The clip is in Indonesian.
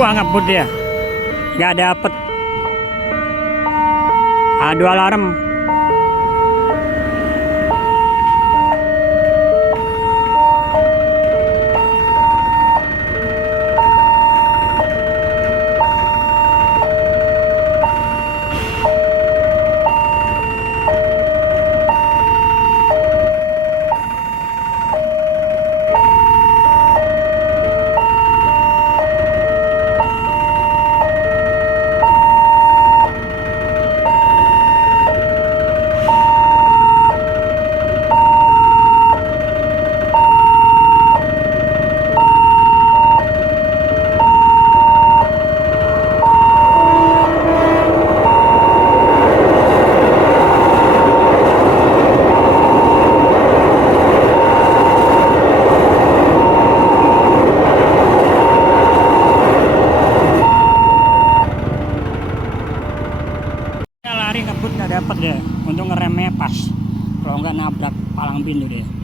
Wah, ngebut dia. Nggak dapet. Adu alarm. Lari ngebut nggak dapet deh, untung ngeremnya pas, kalau nggak nabrak palang pintu deh.